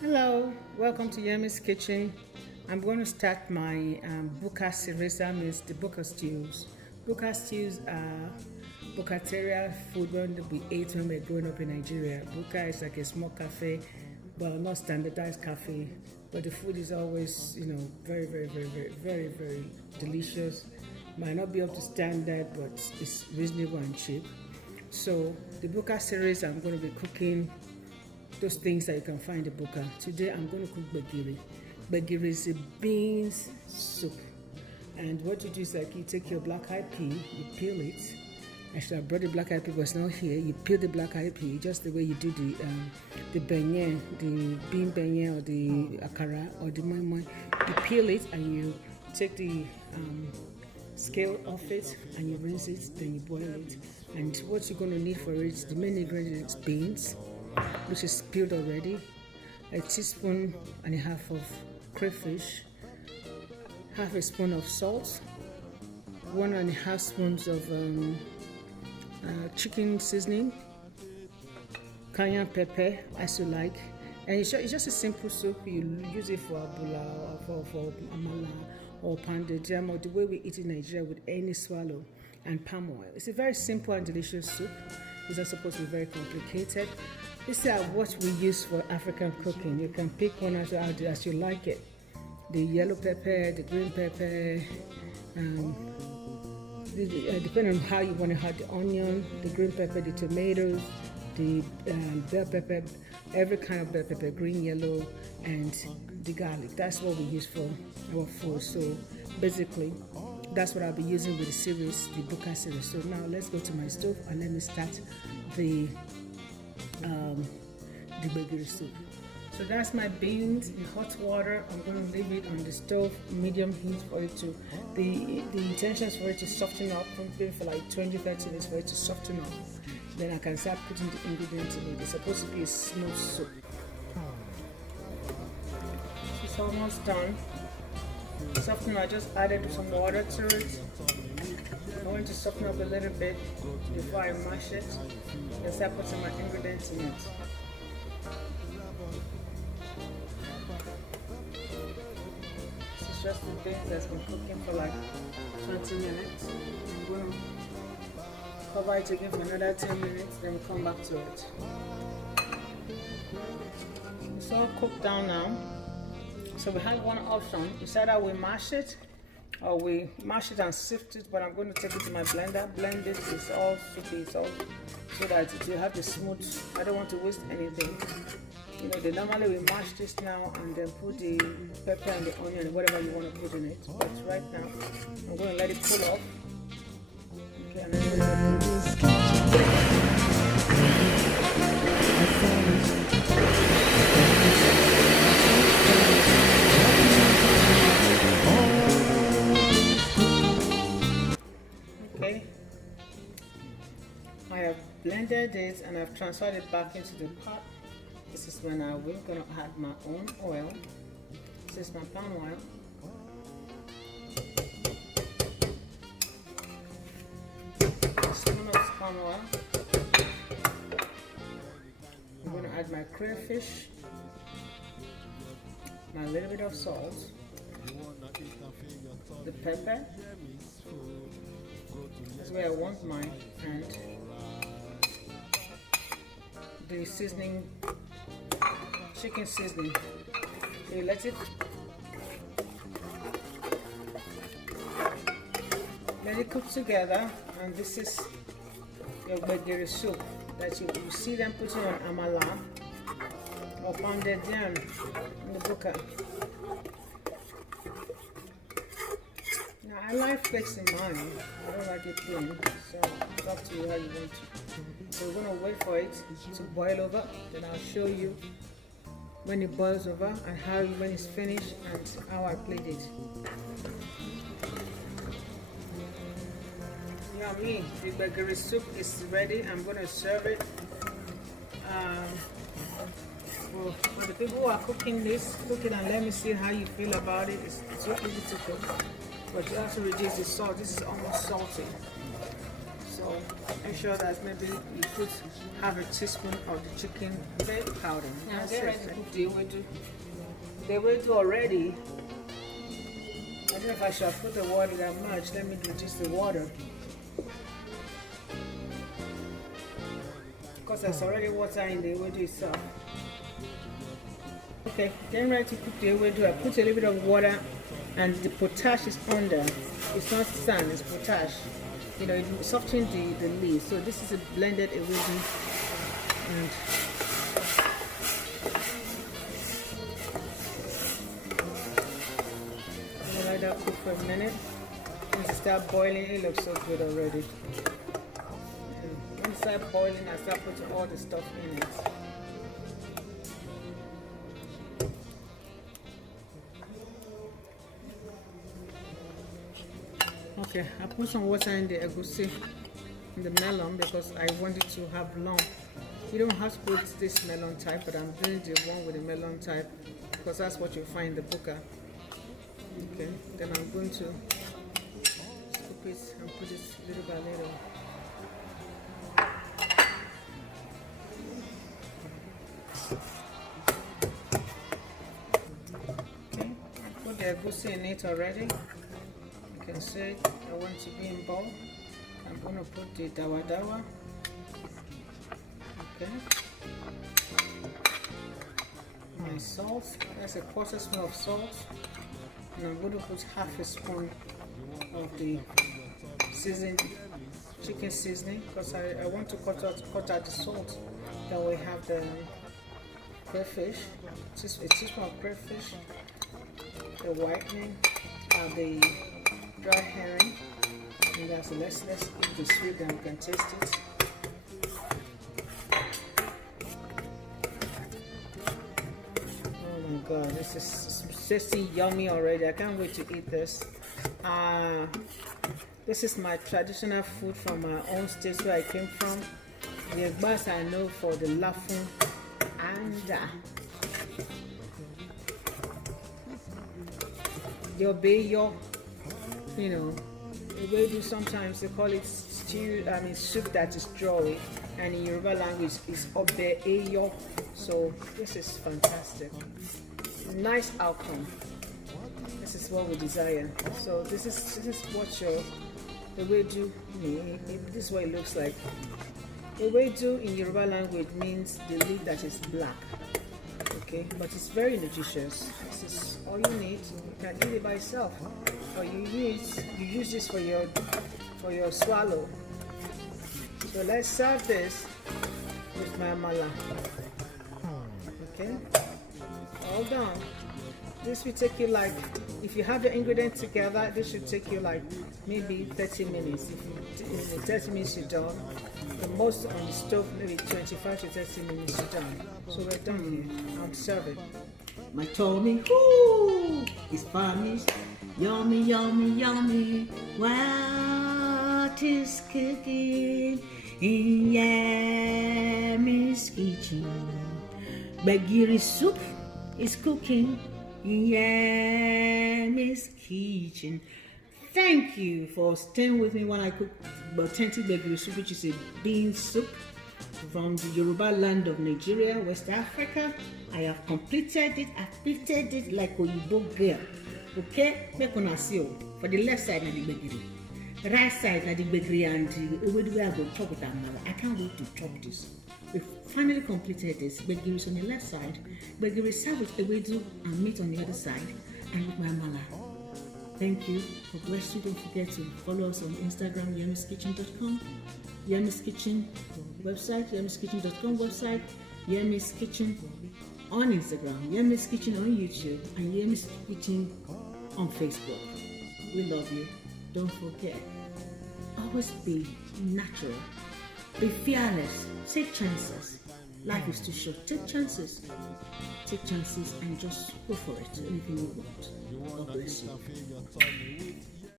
Hello, welcome to Yemizkitchen. I'm going to start my buka series. That means the buka stews. Buka stews are bukateria food when we ate when we were growing up in Nigeria. Buka is like a small cafe, but not standardized cafe. But the food is always, very, very, very, very, very, very delicious. Might not be up to standard, but it's reasonable and cheap. So the buka series, I'm going to be cooking those things that you can find in the buka. Today I'm going to cook gbegiri. Gbegiri is a beans soup. And what you do is like you take your black-eyed pea, you peel it. Actually, I brought the black-eyed pea, but it's not here. You peel the black-eyed pea just the way you do the beignet, the bean beignet or the akara or the moi moi. You peel it and you take the scale off it and you rinse it, then you boil it. And what you're going to need for it, the main ingredient is beans, which is peeled already, a teaspoon and a half of crayfish, half a spoon of salt, 1.5 spoons of chicken seasoning, cayenne pepper as you like, and it's just a simple soup. You use it for abula or for amala or pounded jam or the way we eat in Nigeria with any swallow and palm oil. It's a very simple and delicious soup. It's not supposed to be very complicated. These are what we use for African cooking. You can pick one as you like it. The yellow pepper, the green pepper, depending on how you want to have the onion, the green pepper, the tomatoes, the bell pepper, every kind of bell pepper, green, yellow, and the garlic. That's what we use for our food. So basically, that's what I'll be using with the series, the buka series. So now let's go to my stove and let me start the gbegiri soup. So that's my beans in hot water. I'm going to leave it on the stove, medium heat for it to, the intention is for it to soften up, maybe for like 20-30 minutes for it to soften up. Then I can start putting the ingredients in it. It's supposed to be a smooth soup. It's almost done. Soften, I just added some water to it. I want to soften up a little bit before I mash it. Then start putting my ingredients in it. This is just the beans that's been cooking for like 20 minutes. I'm going to cover it again for another 10 minutes, then we'll come back to it. It's all cooked down now. So we have one option. It's either we mash it or we mash it and sift it, but I'm going to take it to my blender, blend it. It's all soupy, it's all so that it will have the smooth. I don't want to waste anything. Normally we mash this now and then put the pepper and the onion, whatever you want to put in it. But right now, I'm going to let it cool off. Okay, and then okay, I have blended it and I've transferred it back into the pot. This is when I'm going to add my own oil. This is my palm oil. A spoon of palm oil. I'm going to add my crayfish, my little bit of salt, the pepper. That's where I want mine, and the seasoning, chicken seasoning. So you let it cook together, and this is your gbegiri soup that you see them putting on amala or pounded yam in the buka. Now I like flakes in mine. I don't like it plain, so it's up to you how you want to. So we're going to wait for it to boil over, then I'll show you when it boils over and when it's finished and how I played it. Yummy, the gbegiri soup is ready. I'm going to serve it. For the people who are cooking this, cook it and let me see how you feel about it. It's so easy to cook, but you have to reduce the salt. This is almost salty. So So make sure that maybe you put half a teaspoon of the chicken powder. Now get ready to cook the ewedu. The ewedu already. I don't know if I should put the water that much. Let me reduce the water. Because there's already water in the ewedu itself. Okay, getting ready to cook the ewedu. I put a little bit of water and the potash is under. It's not sand, it's potash. You know, it softens the leaves. So this is a blended ewedu. And let that cook for a minute. Once it starts boiling, it looks so good already. When it starts boiling, I start putting all the stuff in it. Okay, I put some water in the egusi, in the melon, because I want it to have lump. You don't have to put this melon type, but I'm doing the one with the melon type because that's what you find in the buka. Okay, then I'm going to scoop it and put it little by little. Okay, I put the egusi in it already. You can see I want to be in bowl. I'm going to put the dawa dawa. Okay. My salt, that's a quarter spoon of salt. And I'm going to put half a spoon of the seasoned chicken seasoning because I want to cut out the salt. Then we have the crayfish, a teaspoon of crayfish, the whitening, the dry herring, and that's let's eat the sweet and we can taste it. Oh my god, this is tasty yummy already. I can't wait to eat this. This is my traditional food from my own state where I came from. The Yorubas I know for the lafun and yobeyo. You know, Ewedu sometimes they call it stew. I mean soup that is drawy, and in Yoruba language is obe eyo. So this is fantastic. Nice outcome. This is what we desire. So this is what your Ewedu means. This is what it looks like. Ewedu in Yoruba language means the leaf that is black. Okay, but it's very nutritious. This is all you need. You can eat it by itself, or you use this for your swallow. So let's serve this with my amala. Okay, all done. This will take you like, if you have the ingredients together, this should take you like maybe 30 minutes. If in 30 minutes you're done, the most on the stove maybe 25 to 30 minutes you're done. So we're done here. I'm serving. My tummy, ooh, is famished. Yummy, yummy, yummy. What is cooking in Yemizkitchen? Gbegiri soup is cooking in Yemizkitchen. Thank you for staying with me when I cook authentic Gbegiri soup, which is a bean soup from the Yoruba land of Nigeria, West Africa. I have completed it. I've prepared it like Oyibo girl. Okay, make una see for the left side na the Gbegiri, the right side na the Gbegiri and Ewedu I go chop with amala. I can't wait to chop this. We finally completed this. Gbegiri is on the left side. Gbegiri served with Ewedu and meat on the other side, and with my amala. Thank you. God bless you. Don't forget to follow us on Instagram, yemizkitchen.com, Yemizkitchen website, yemizkitchen.com website, Yemizkitchen on Instagram, Yemizkitchen on YouTube, and Yemizkitchen on Facebook. We love you. Don't forget, always be natural, be fearless, take chances. Life is too short. Take chances. Take chances and just go for it. Anything you want. God bless you.